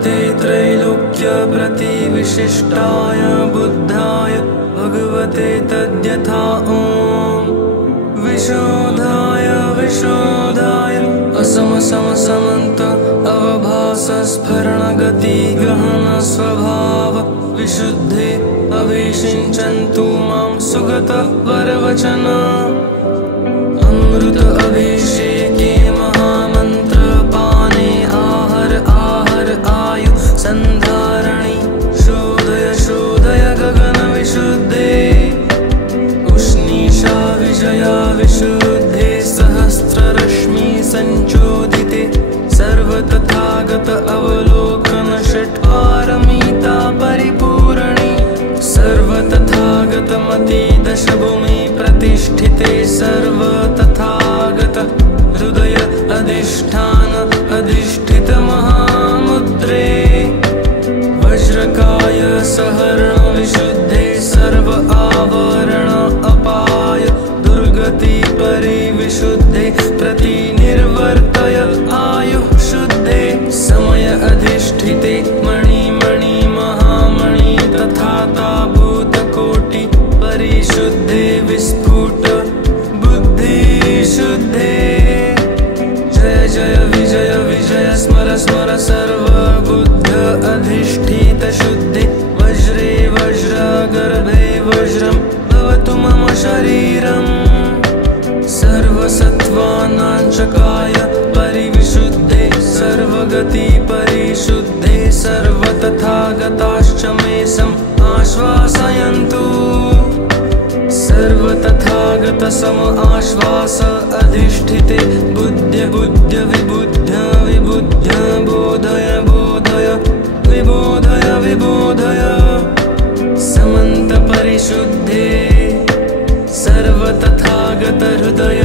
भगवते त्रैलोक्यप्रतिविशिष्टाय बुद्धाय भगवते तद्यथा ॐ विशोधाय असमसमसमन्त अवभासस्फरणगति गहनस्वभाव विशुद्धे अभिषिञ्चन्तु मां सुगत वरवचन अमृत अभिषेके महामन्त्रपाने आहर आयु सन्धारणि शोधय गगन विशुद्धे उष्णीषा विजया विशुद्धे सहस्ररश्मि संचोदिते सर्वतथागत अवलोकन षट्पारमिता परिपूर्णे सर्वतथागत मति दशभूमि प्रतिष्ठिते सर्वतथागत हृदय अधिष्ठान अधिष्ठित महामुद्रे वज्रकाय सहर्ण विशुद्धे सर्व आवरण अपाय दुर्गति परिविशुद्धे प्रतिनिर्वर्तय आयुः शुद्धे समय अधिष्ठिते मणि महामणि तथा ताभूतकोटि परिशुद्धे विस्फुट बुद्धि शुद्धे जय विजय स्मर सर्वबुद्ध अधिष्ठित शुद्धे वज्रे वज्रगर्भे वज्रं भवतु मम शरीरम् सर्वसत्त्वानाञ्चकाय परिविशुद्धे सर्वगति परिशुद्धे सर्वतथागताश्च मे आश्वासयन्तु सर्वतथागत सम आश्वास अधिष्ठिते बुद्ध्य विबुद्ध्य विबोधय समन्त परिशुद्धे सर्वतथागत हृदय